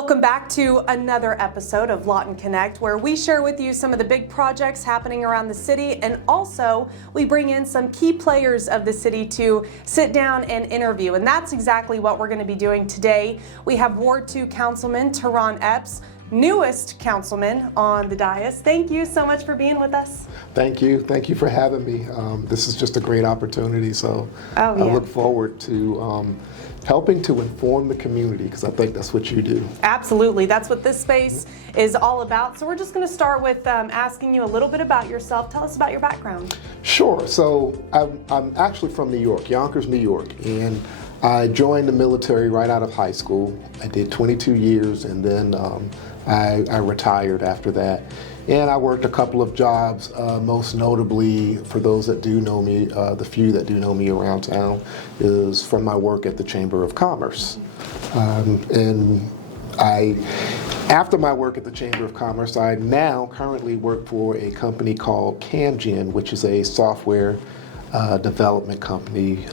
Welcome back to another episode of Lawton Connect, where we share with you some of the big projects happening around the city, and also we bring in some key players of the city to sit down and interview, and that's exactly what we're going to be doing today. We have Ward 2 Councilman Taron Epps, newest councilman on the dais. Thank you so much for being with us. Thank you for having me. This is just a great opportunity, so I look forward to helping to inform the community, because I think that's what you do. Absolutely, that's what this space is all about. So we're just going to start with asking you a little bit about yourself. Tell us about your background. Sure. So I'm actually from New York, Yonkers, New York, and I joined the military right out of high school. I did 22 years, and then I retired after that. And I worked a couple of jobs, most notably, for those that do know me, the few that do know me around town, is from my work at the Chamber of Commerce. After my work at the Chamber of Commerce, I now currently work for a company called CamGen, which is a software development company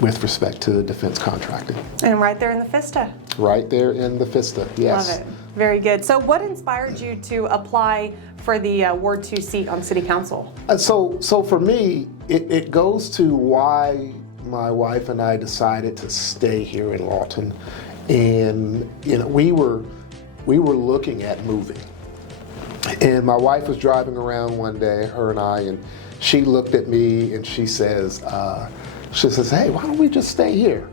with respect to defense contracting. And right there in the Vista. Right there in the Vista, yes. Love it. Very good. So what inspired you to apply for the Ward 2 seat on City Council? So for me, it goes to why my wife and I decided to stay here in Lawton. And we were looking at moving. And my wife was driving around one day, her and I, and she looked at me and she says, hey, why don't we just stay here?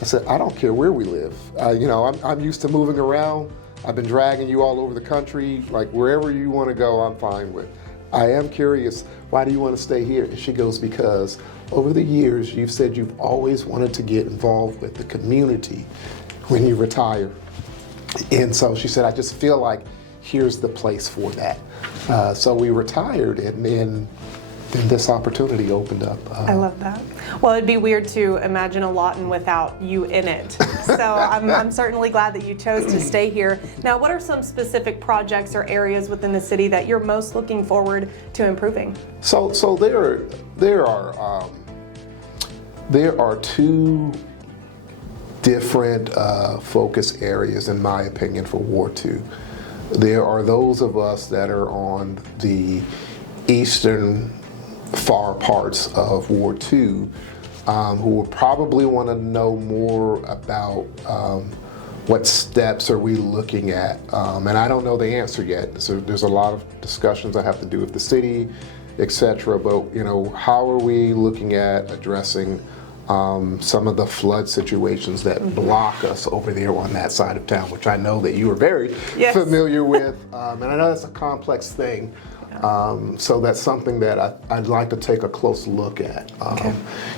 I said, I don't care where we live. I'm used to moving around. I've been dragging you all over the country. Like, wherever you want to go, I'm fine with. I am curious, why do you want to stay here? And she goes, because over the years, you've said you've always wanted to get involved with the community when you retire. And so she said, I just feel like here's the place for that. So we retired, and then this opportunity opened up. I love that. Well, it'd be weird to imagine a Lawton without you in it. So I'm certainly glad that you chose to stay here. Now, what are some specific projects or areas within the city that you're most looking forward to improving? So there are two different focus areas, in my opinion, for Ward 2. There are those of us that are on the eastern far parts of Ward 2 who will probably want to know more about what steps are we looking at, and I don't know the answer yet. So there's a lot of discussions I have to do with the city, etc. But how are we looking at addressing some of the flood situations that block us over there on that side of town, which I know that you are very familiar with, and I know that's a complex thing. So that's something that I'd like to take a close look at.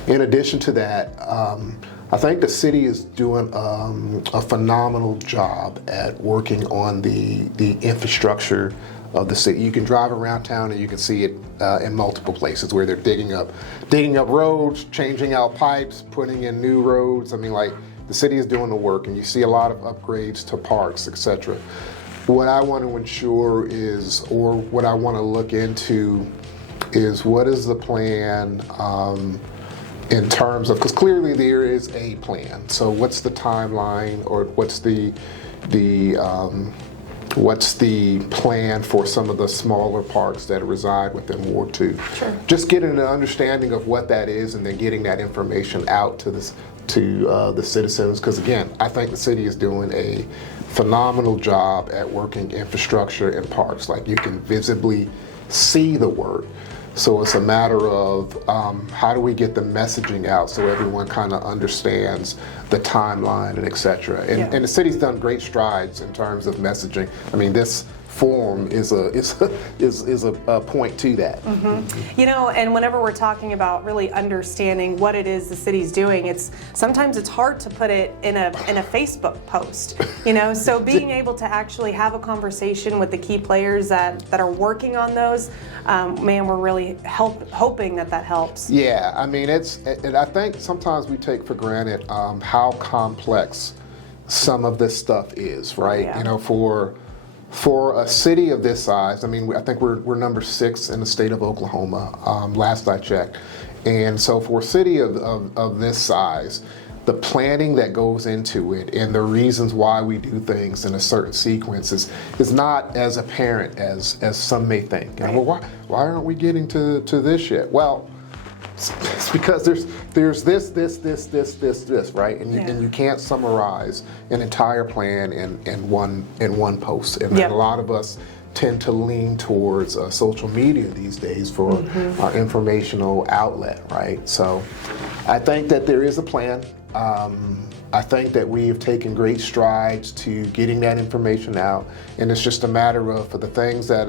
In addition to that, I think the city is doing a phenomenal job at working on the infrastructure of the city. You can drive around town and you can see it in multiple places where they're digging up roads, changing out pipes, putting in new roads. I mean, like, the city is doing the work, and you see a lot of upgrades to parks, etc. What I want to ensure is, or what I want to look into, is what is the plan in terms of, because clearly there is a plan. So what's the timeline, or what's the plan for some of the smaller parks that reside within Ward 2? Sure. Just getting an understanding of what that is, and then getting that information out to the citizens, because again, I think the city is doing a phenomenal job at working infrastructure and parks. Like, you can visibly see the work. So it's a matter of how do we get the messaging out so everyone kind of understands the timeline and et cetera. And the city's done great strides in terms of messaging. I mean, this forum is a point to that. Mm-hmm. And whenever we're talking about really understanding what it is the city's doing, sometimes it's hard to put it in a Facebook post. So being able to actually have a conversation with the key players that are working on those, man, we're really hoping that helps. Yeah, I mean, and I think sometimes we take for granted how complex some of this stuff is, right? Oh, yeah. For a city of this size, I mean, I think we're number 6 in the state of Oklahoma, last I checked. And so for a city of this size, the planning that goes into it and the reasons why we do things in a certain sequence is not as apparent as some may think. And, well, why aren't we getting to this yet? Well, it's because there's this, right? And you can't summarize an entire plan in one post. And a lot of us tend to lean towards social media these days for our informational outlet, right? So I think that there is a plan. I think that we have taken great strides to getting that information out, and it's just a matter of, for the things that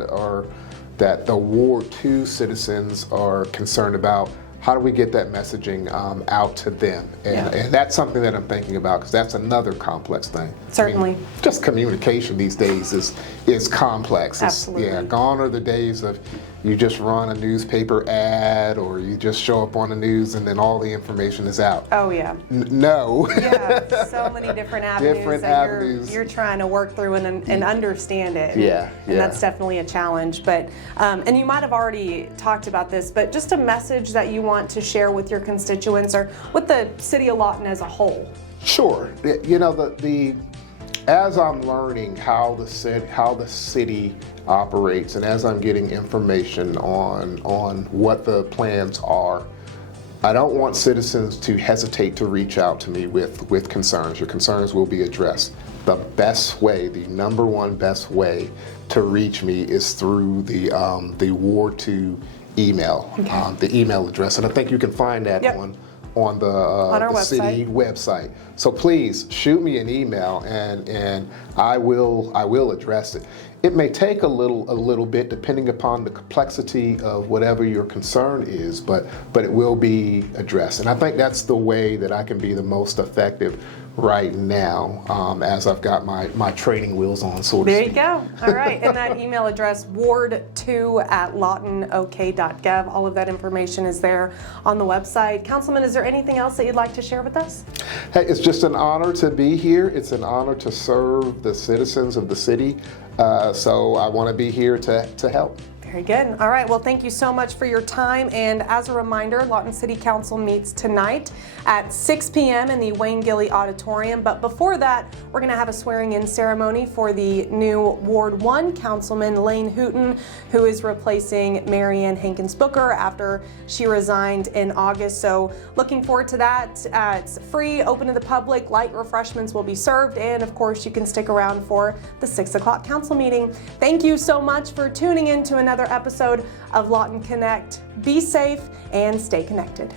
the Ward 2 citizens are concerned about, how do we get that messaging out to them? And that's something that I'm thinking about, because that's another complex thing. Certainly. I mean, just communication these days is complex. Absolutely. Gone are the days of you just run a newspaper ad or you just show up on the news and then all the information is out. Oh yeah. No. Yeah, so many different avenues that you're trying to work through and understand it. And that's definitely a challenge. But and you might have already talked about this, but just a message that you want to share with your constituents or with the City of Lawton as a whole. Sure. You know, as I'm learning how the city operates, and as I'm getting information on what the plans are, I don't want citizens to hesitate to reach out to me with concerns. Your concerns will be addressed. The best way, the number one best way to reach me is through the Ward 2 email, the email address, and I think you can find that on the city website. So please shoot me an email, and I will address it. It may take a little bit depending upon the complexity of whatever your concern is, but it will be addressed. And I think that's the way that I can be the most effective right now, as I've got my training wheels on, so to speak. There you go. All right. And that email address, ward2@lawtonok.gov. All of that information is there on the website. Councilman, is there anything else that you'd like to share with us? Hey, it's just an honor to be here. It's an honor to serve the citizens of the city. So I want to be here to help. Very good. All right. Well, thank you so much for your time. And as a reminder, Lawton City Council meets tonight at 6 p.m. in the Wayne Gilley Auditorium. But before that, we're going to have a swearing-in ceremony for the new Ward 1 Councilman, Lane Hooten, who is replacing Marianne Hankins-Booker after she resigned in August. So looking forward to that. It's free, open to the public. Light refreshments will be served. And, of course, you can stick around for the 6 o'clock council meeting. Thank you so much for tuning in to another episode of Lawton Connect. Be safe and stay connected.